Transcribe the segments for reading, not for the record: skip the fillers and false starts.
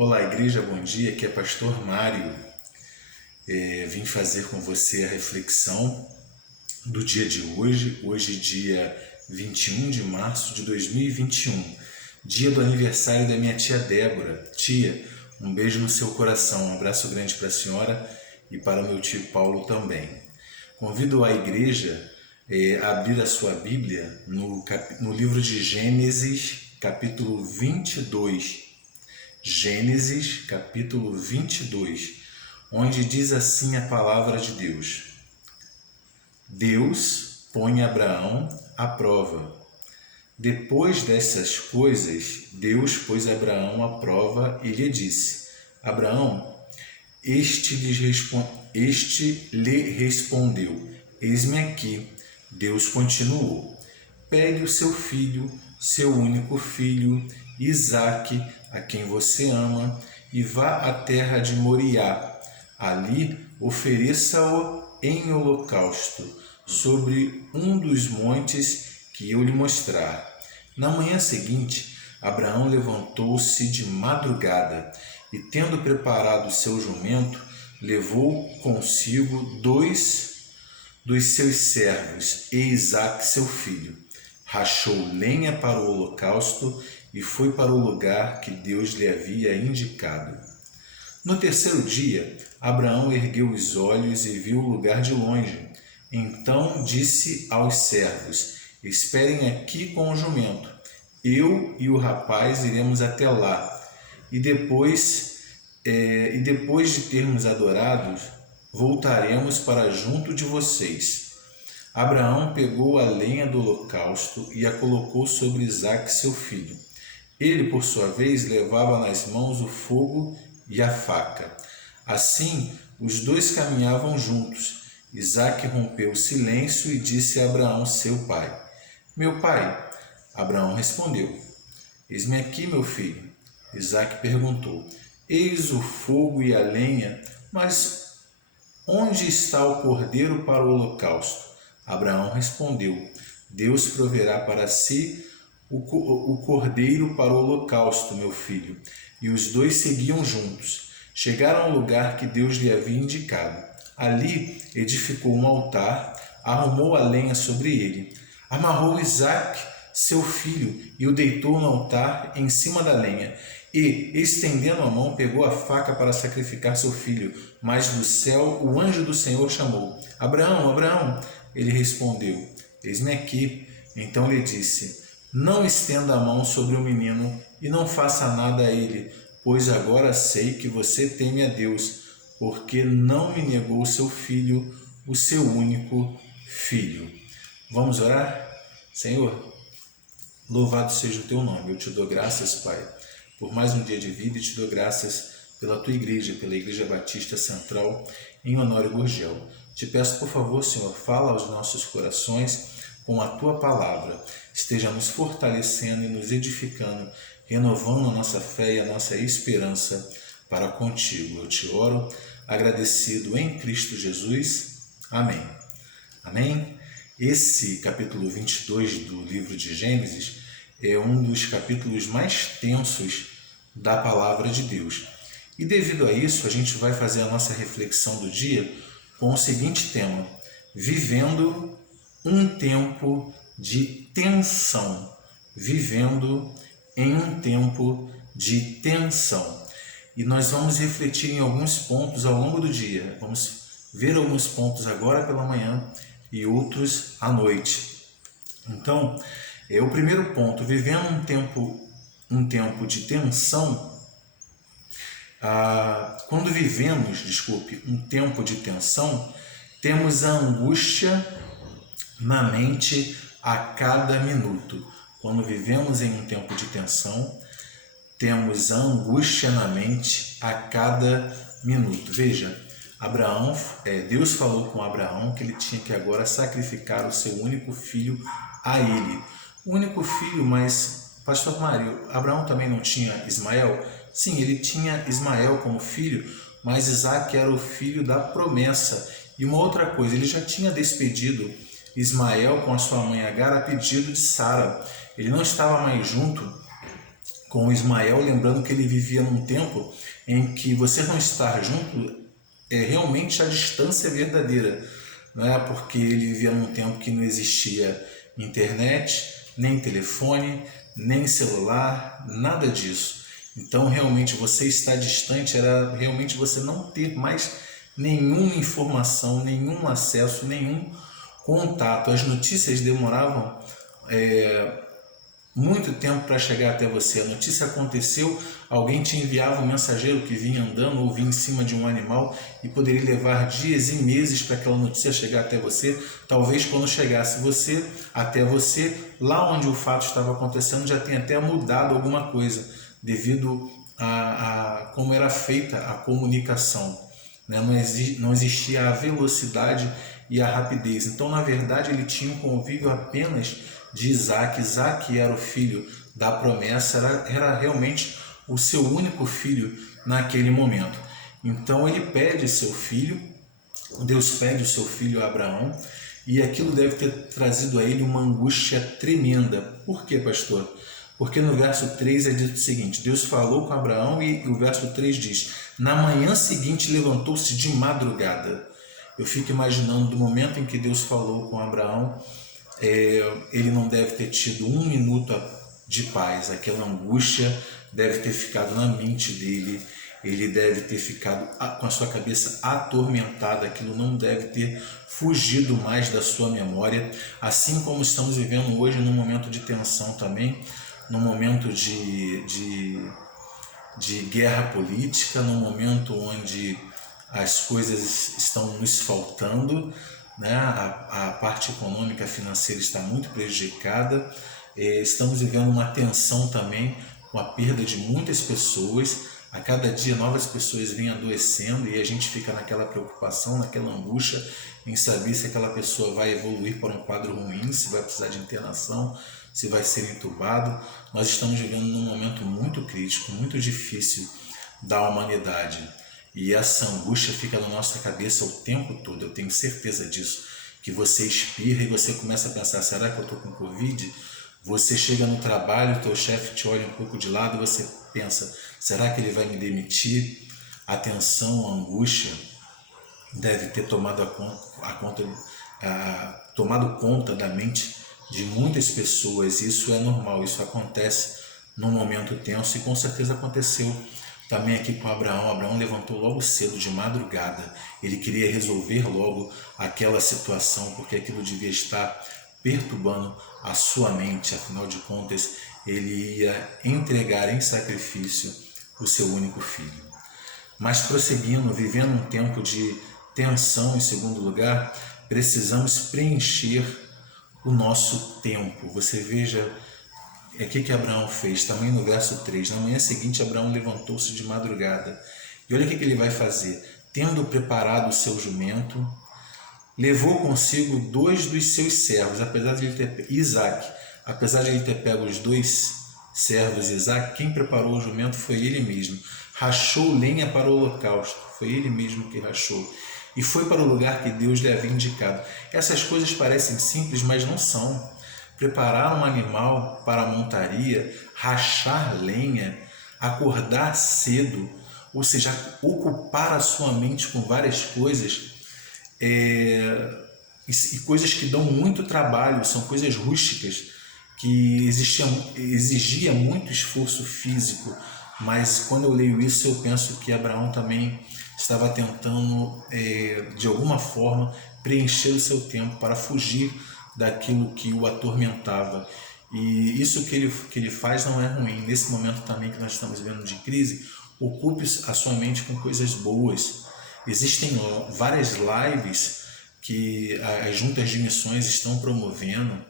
Olá, igreja, bom dia. Aqui é Pastor Mário. Vim fazer com você a reflexão do dia de hoje, dia 21 de março de 2021, dia do aniversário da minha tia Débora. Tia, um beijo no seu coração, um abraço grande para a senhora e para o meu tio Paulo também. Convido a igreja a abrir a sua Bíblia no livro de Gênesis, capítulo 22. Gênesis, capítulo 22, onde diz assim a palavra de Deus. Deus põe Abraão à prova. Depois dessas coisas, Deus pôs Abraão à prova e lhe disse: Abraão, este lhe respondeu: Eis-me aqui. Deus continuou: Pegue o seu filho, seu único filho, Isaque, a quem você ama, e vá à terra de Moriá. Ali ofereça-o em holocausto, sobre um dos montes que eu lhe mostrar. Na manhã seguinte, Abraão levantou-se de madrugada e, tendo preparado o seu jumento, levou consigo dois dos seus servos e Isaque, seu filho. Rachou lenha para o holocausto e foi para o lugar que Deus lhe havia indicado. No terceiro dia, Abraão ergueu os olhos e viu o lugar de longe. Então disse aos servos: Esperem aqui com o jumento. Eu e o rapaz iremos até lá. E depois de termos adorado, voltaremos para junto de vocês. Abraão pegou a lenha do holocausto e a colocou sobre Isaque, seu filho. Ele, por sua vez, levava nas mãos o fogo e a faca. Assim, os dois caminhavam juntos. Isaque rompeu o silêncio e disse a Abraão, seu pai: Meu pai. Abraão respondeu: Eis-me aqui, meu filho. Isaque perguntou: Eis o fogo e a lenha, mas onde está o cordeiro para o holocausto? Abraão respondeu: Deus proverá para si o cordeiro para o holocausto, meu filho. E os dois seguiam juntos. Chegaram ao lugar que Deus lhe havia indicado. Ali edificou um altar, arrumou a lenha sobre ele, amarrou Isaque, seu filho, e o deitou no altar em cima da lenha. E, estendendo a mão, pegou a faca para sacrificar seu filho. Mas do céu o anjo do Senhor chamou: Abraão, Abraão. Ele respondeu: Eis-me aqui. Então lhe disse: Não estenda a mão sobre o menino e não faça nada a ele, pois agora sei que você teme a Deus, porque não me negou seu filho, o seu único filho. Vamos orar? Senhor, louvado seja o teu nome. Eu te dou graças, Pai, por mais um dia de vida, e te dou graças pela tua igreja, pela Igreja Batista Central, em Honório Gurgel. Te peço, por favor, Senhor, fala aos nossos corações com a tua palavra. Esteja nos fortalecendo e nos edificando, renovando a nossa fé e a nossa esperança para contigo. Eu te oro agradecido em Cristo Jesus. Amém. Amém. Esse capítulo 22 do livro de Gênesis é um dos capítulos mais tensos da palavra de Deus. E devido a isso, a gente vai fazer a nossa reflexão do dia com o seguinte tema: vivendo um tempo de tensão. Vivendo em um tempo de tensão. E nós vamos refletir em alguns pontos ao longo do dia. Vamos ver alguns pontos agora pela manhã e outros à noite. Então, o primeiro ponto: vivendo um tempo de tensão. Quando vivemos, um tempo de tensão, temos a angústia na mente a cada minuto. Quando vivemos em um tempo de tensão, temos a angústia na mente a cada minuto. Veja, Deus falou com Abraão que ele tinha que agora sacrificar o seu único filho a ele. O único filho, mas, pastor Mário, Abraão também não tinha Ismael? Sim, ele tinha Ismael como filho, mas Isaque era o filho da promessa. E uma outra coisa, ele já tinha despedido Ismael com a sua mãe Agar a pedido de Sara. Ele não estava mais junto com Ismael, lembrando que ele vivia num tempo em que você não estar junto é realmente a distância verdadeira, não é? Porque ele vivia num tempo que não existia internet, nem telefone, nem celular, nada disso. Então, realmente, você estar distante era realmente você não ter mais nenhuma informação, nenhum acesso, nenhum contato. As notícias demoravam muito tempo para chegar até você. A notícia aconteceu, alguém te enviava um mensageiro que vinha andando ou vinha em cima de um animal e poderia levar dias e meses para aquela notícia chegar até você. Talvez quando chegasse até você, lá onde o fato estava acontecendo já tenha até mudado alguma coisa devido a como era feita a comunicação, né? Não existia a velocidade e a rapidez. Então, na verdade, ele tinha um convívio apenas de Isaac. Isaac era o filho da promessa, era realmente o seu único filho naquele momento. Então ele pede seu filho, Deus pede o seu filho a Abraão, e aquilo deve ter trazido a ele uma angústia tremenda. Por quê, pastor? Porque no verso 3 é dito o seguinte: Deus falou com Abraão e o verso 3 diz: na manhã seguinte levantou-se de madrugada. Eu fico imaginando do momento em que Deus falou com Abraão, ele não deve ter tido um minuto de paz. Aquela angústia deve ter ficado na mente dele, ele deve ter ficado com a sua cabeça atormentada, aquilo não deve ter fugido mais da sua memória, assim como estamos vivendo hoje num momento de tensão também, num momento de guerra política, num momento onde as coisas estão nos faltando, né? A parte econômica financeira está muito prejudicada, estamos vivendo uma tensão também com a perda de muitas pessoas. A cada dia novas pessoas vêm adoecendo e a gente fica naquela preocupação, naquela angústia em saber se aquela pessoa vai evoluir para um quadro ruim, se vai precisar de internação, se vai ser entubado. Nós estamos vivendo num momento muito crítico, muito difícil da humanidade. E essa angústia fica na nossa cabeça o tempo todo, eu tenho certeza disso. Que você espirra e você começa a pensar, será que eu estou com Covid? Você chega no trabalho, o teu chefe te olha um pouco de lado e você pensa, será que ele vai me demitir? A tensão, a angústia deve ter tomado tomado conta da mente de muitas pessoas. Isso é normal, isso acontece num momento tenso e com certeza aconteceu também aqui com Abraão. Abraão levantou logo cedo, de madrugada. Ele queria resolver logo aquela situação, porque aquilo devia estar perturbando a sua mente. Afinal de contas, ele ia entregar em sacrifício o seu único filho. Mas prosseguindo, vivendo um tempo de tensão, em segundo lugar, precisamos preencher o nosso tempo. Você veja o que Abraão fez, também no verso 3. Na manhã seguinte, Abraão levantou-se de madrugada. E olha o que ele vai fazer. Tendo preparado o seu jumento, levou consigo 2 dos seus servos, apesar de ele ter pego os 2 servos, Isaac, quem preparou o jumento foi ele mesmo. Rachou lenha para o holocausto, foi ele mesmo que rachou. E foi para o lugar que Deus lhe havia indicado. Essas coisas parecem simples, mas não são. Preparar um animal para a montaria, rachar lenha, acordar cedo, ou seja, ocupar a sua mente com várias coisas, e coisas que dão muito trabalho, são coisas rústicas, que exigia muito esforço físico. Mas quando eu leio isso, eu penso que Abraão também estava tentando, de alguma forma, preencher o seu tempo para fugir daquilo que o atormentava. E isso que ele faz não é ruim. Nesse momento também que nós estamos vivendo de crise, ocupe a sua mente com coisas boas. Existem várias lives que as juntas de missões estão promovendo.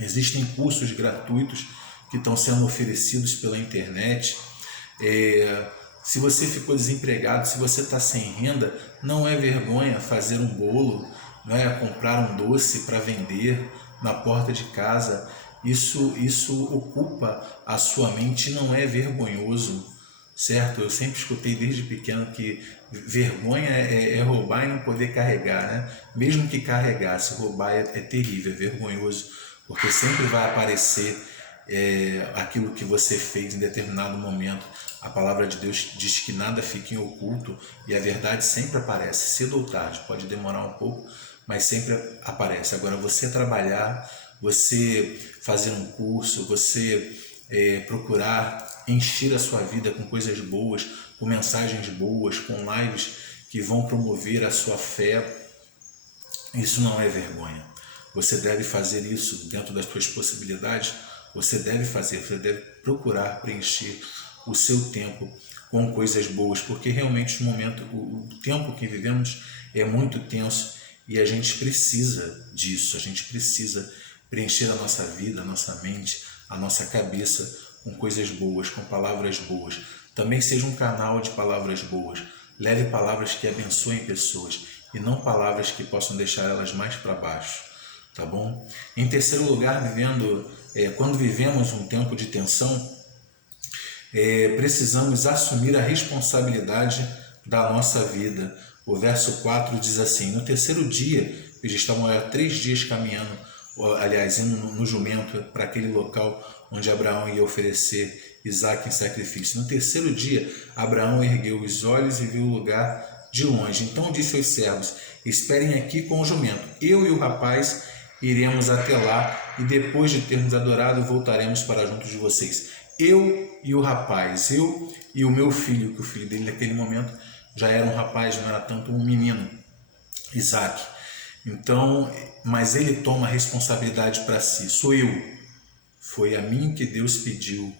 Existem cursos gratuitos que estão sendo oferecidos pela internet. Se você ficou desempregado, se você está sem renda, não é vergonha fazer um bolo, não é? Comprar um doce para vender na porta de casa. Isso ocupa a sua mente e não é vergonhoso, certo? Eu sempre escutei desde pequeno que vergonha é roubar e não poder carregar, né? Mesmo que carregasse, roubar é terrível, é vergonhoso, porque sempre vai aparecer aquilo que você fez em determinado momento. A palavra de Deus diz que nada fica em oculto e a verdade sempre aparece, cedo ou tarde, pode demorar um pouco, mas sempre aparece. Agora, você trabalhar, você fazer um curso, você procurar encher a sua vida com coisas boas, com mensagens boas, com lives que vão promover a sua fé, isso não é vergonha. Você deve fazer isso dentro das suas possibilidades, você deve fazer, você deve procurar preencher o seu tempo com coisas boas, porque realmente o tempo que vivemos é muito tenso e a gente precisa disso, a gente precisa preencher a nossa vida, a nossa mente, a nossa cabeça com coisas boas, com palavras boas. Também seja um canal de palavras boas, leve palavras que abençoem pessoas e não palavras que possam deixar elas mais para baixo, tá bom? Em terceiro lugar, quando vivemos um tempo de tensão, precisamos assumir a responsabilidade da nossa vida. O verso 4 diz assim: no terceiro dia, eles estavam há 3 dias caminhando, aliás, indo no jumento para aquele local onde Abraão ia oferecer Isaque em sacrifício. No terceiro dia, Abraão ergueu os olhos e viu o lugar de longe. Então disse aos servos: esperem aqui com o jumento. Eu e o rapaz iremos até lá e depois de termos adorado, voltaremos para junto de vocês. Eu e o rapaz, eu e o meu filho, que o filho dele naquele momento já era um rapaz, não era tanto um menino, Isaque. Então, mas ele toma a responsabilidade para si. Sou eu. Foi a mim que Deus pediu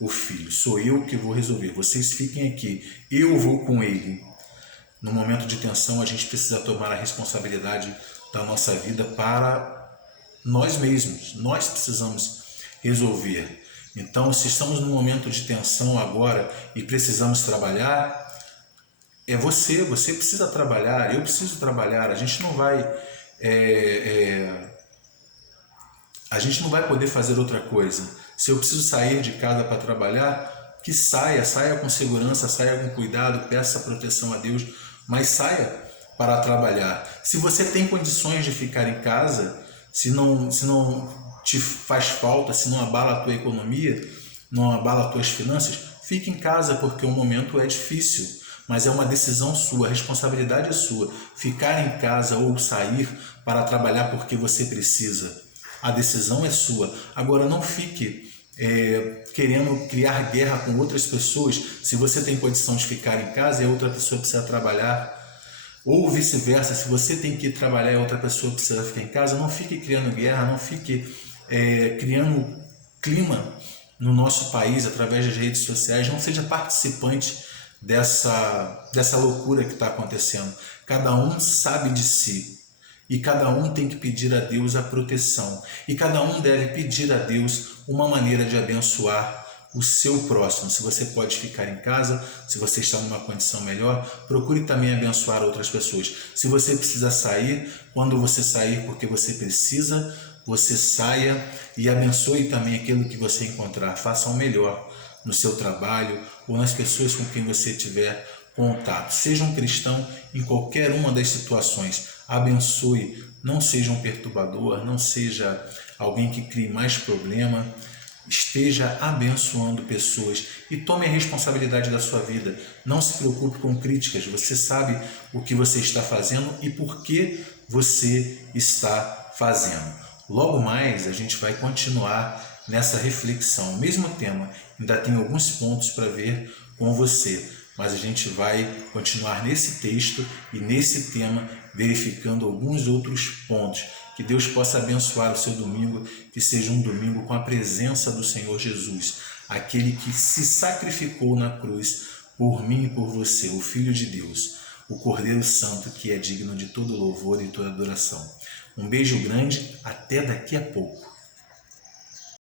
o filho. Sou eu que vou resolver. Vocês fiquem aqui. Eu vou com ele. No momento de tensão, a gente precisa tomar a responsabilidade da nossa vida para nós mesmos. Nós precisamos resolver. Então, se estamos num momento de tensão agora e precisamos trabalhar, você precisa trabalhar, eu preciso trabalhar. A gente não vai poder fazer outra coisa. Se eu preciso sair de casa para trabalhar, que saia com segurança, saia com cuidado, peça proteção a Deus, mas saia para trabalhar. Se você tem condições de ficar em casa, se não te faz falta, se não abala a tua economia, não abala as tuas finanças, fique em casa, porque o momento é difícil, mas é uma decisão sua, a responsabilidade é sua. Ficar em casa ou sair para trabalhar porque você precisa, a decisão é sua. Agora, não fique querendo criar guerra com outras pessoas. Se você tem condição de ficar em casa e a outra pessoa precisa trabalhar, ou vice-versa, se você tem que trabalhar e a outra pessoa precisa ficar em casa, não fique criando guerra, não fique criando clima no nosso país através das redes sociais. Não seja participante dessa loucura que está acontecendo. Cada um sabe de si e cada um tem que pedir a Deus a proteção, e cada um deve pedir a Deus uma maneira de abençoar o seu próximo. Se você pode ficar em casa, se você está numa condição melhor, procure também abençoar outras pessoas. Se você precisa sair, quando você sair porque você precisa, você saia e abençoe também aquilo que você encontrar. Faça o melhor no seu trabalho ou nas pessoas com quem você tiver contato. Seja um cristão em qualquer uma das situações. Abençoe, não seja um perturbador, não seja alguém que crie mais problema. Esteja abençoando pessoas e tome a responsabilidade da sua vida. Não se preocupe com críticas. Você sabe o que você está fazendo e por que você está fazendo. Logo mais a gente vai continuar nessa reflexão. Mesmo tema, ainda tem alguns pontos para ver com você, mas a gente vai continuar nesse texto e nesse tema, verificando alguns outros pontos. Que Deus possa abençoar o seu domingo, que seja um domingo com a presença do Senhor Jesus, aquele que se sacrificou na cruz por mim e por você, o Filho de Deus, o Cordeiro Santo, que é digno de todo louvor e toda adoração. Um beijo grande, até daqui a pouco.